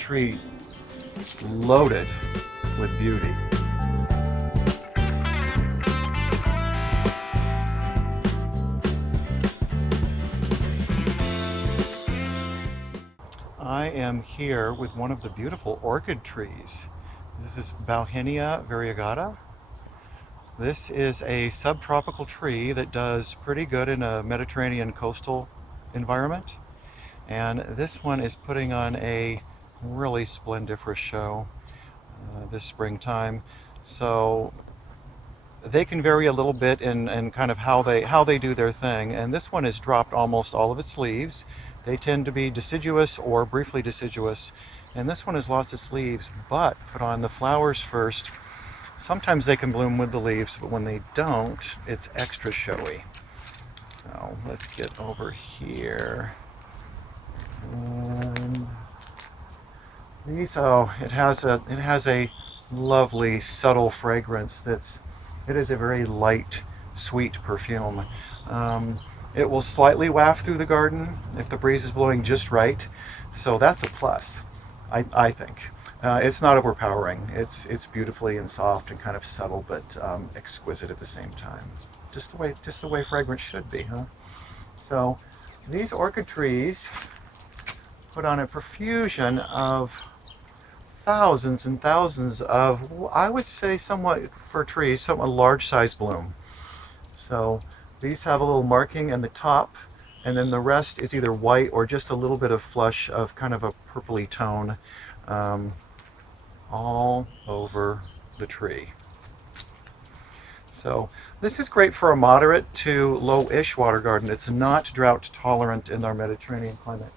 tree loaded with beauty. I am here with one of the beautiful orchid trees. This is Bauhinia variegata. This is a subtropical tree that does pretty good in a Mediterranean coastal environment. And this one is putting on a really splendiferous show this springtime. So they can vary a little bit in kind of how they do their thing. And this one has dropped almost all of its leaves. They tend to be deciduous or briefly deciduous. And this one has lost its leaves, but put on the flowers first. Sometimes they can bloom with the leaves, but when they don't, it's extra showy. So let's get over here. And these, oh, it has a lovely subtle fragrance it is a very light, sweet perfume. It will slightly waft through the garden if the breeze is blowing just right. So that's a plus, I think. It's not overpowering. It's beautifully and soft and kind of subtle, but exquisite at the same time. Just the way fragrance should be, huh? So these orchid trees put on a profusion of thousands and thousands of, I would say, somewhat for trees, somewhat large size bloom. So these have a little marking in the top, and then the rest is either white or just a little bit of flush of kind of a purpley tone all over the tree. So this is great for a moderate to low-ish water garden. It's not drought tolerant in our Mediterranean climate.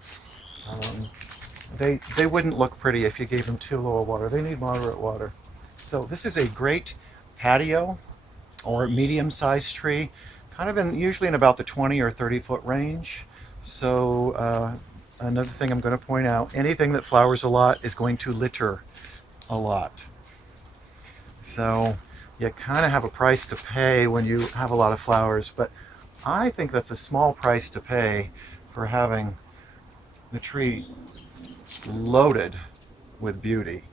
They wouldn't look pretty if you gave them too low a water. They need moderate water. So this is a great patio or medium-sized tree, kind of usually in about the 20 or 30 foot range. So another thing I'm going to point out, anything that flowers a lot is going to litter a lot. So you kind of have a price to pay when you have a lot of flowers, but I think that's a small price to pay for having the tree loaded with beauty.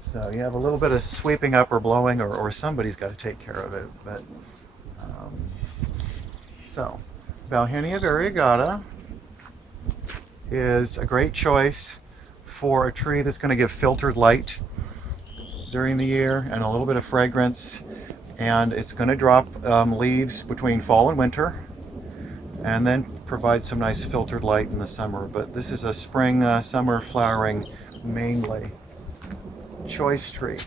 So you have a little bit of sweeping up or blowing, or somebody's got to take care of it. But so Bauhinia variegata is a great choice for a tree that's going to give filtered light during the year and a little bit of fragrance, and it's going to drop leaves between fall and winter, and then provide some nice filtered light in the summer. But this is a spring, summer flowering mainly choice tree.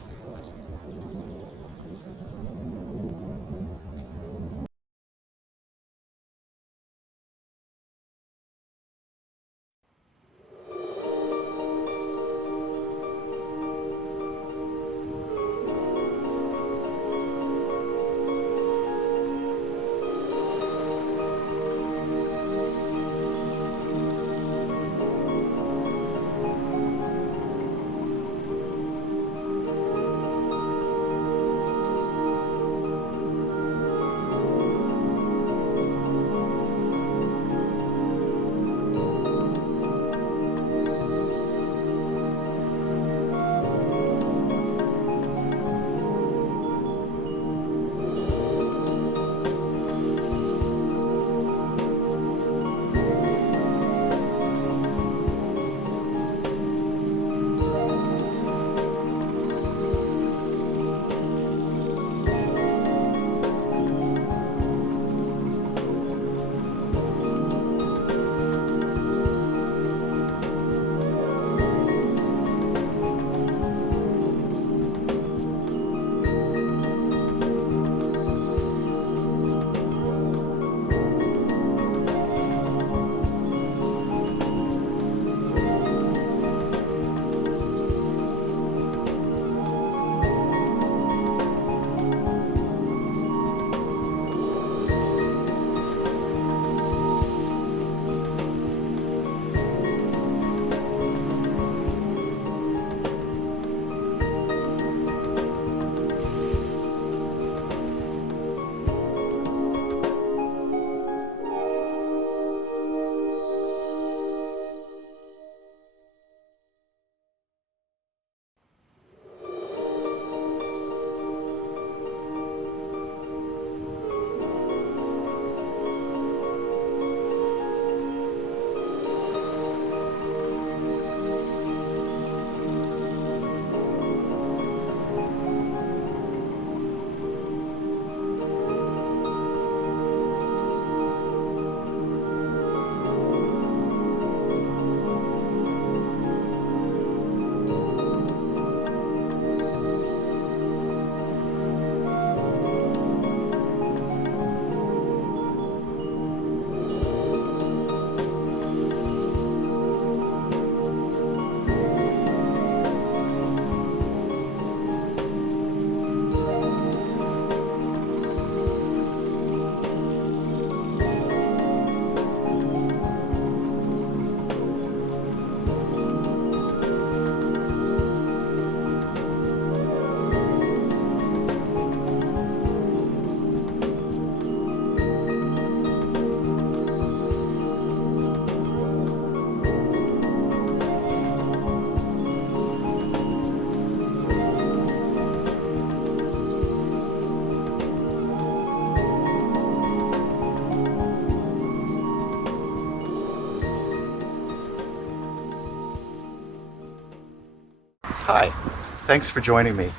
Thanks for joining me.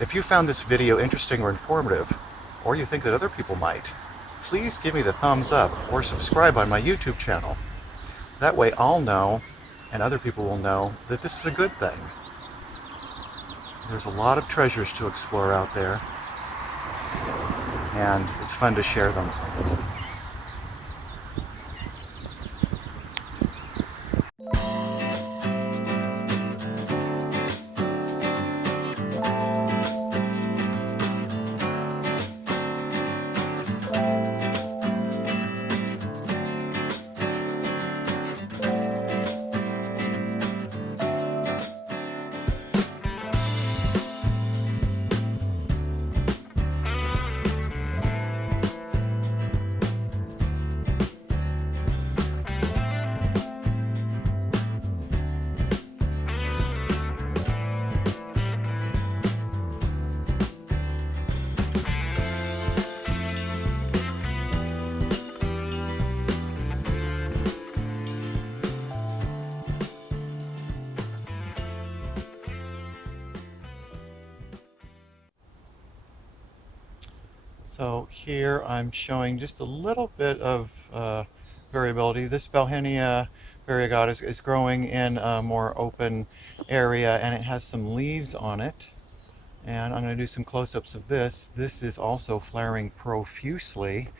If you found this video interesting or informative, or you think that other people might, please give me the thumbs up or subscribe on my YouTube channel. That way I'll know, and other people will know, that this is a good thing. There's a lot of treasures to explore out there, and it's fun to share them. So here I'm showing just a little bit of variability. This Bauhinia variegata is growing in a more open area, and it has some leaves on it. And I'm going to do some close-ups of this. This is also flowering profusely,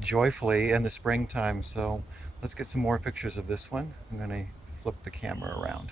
joyfully in the springtime. So let's get some more pictures of this one. I'm going to flip the camera around.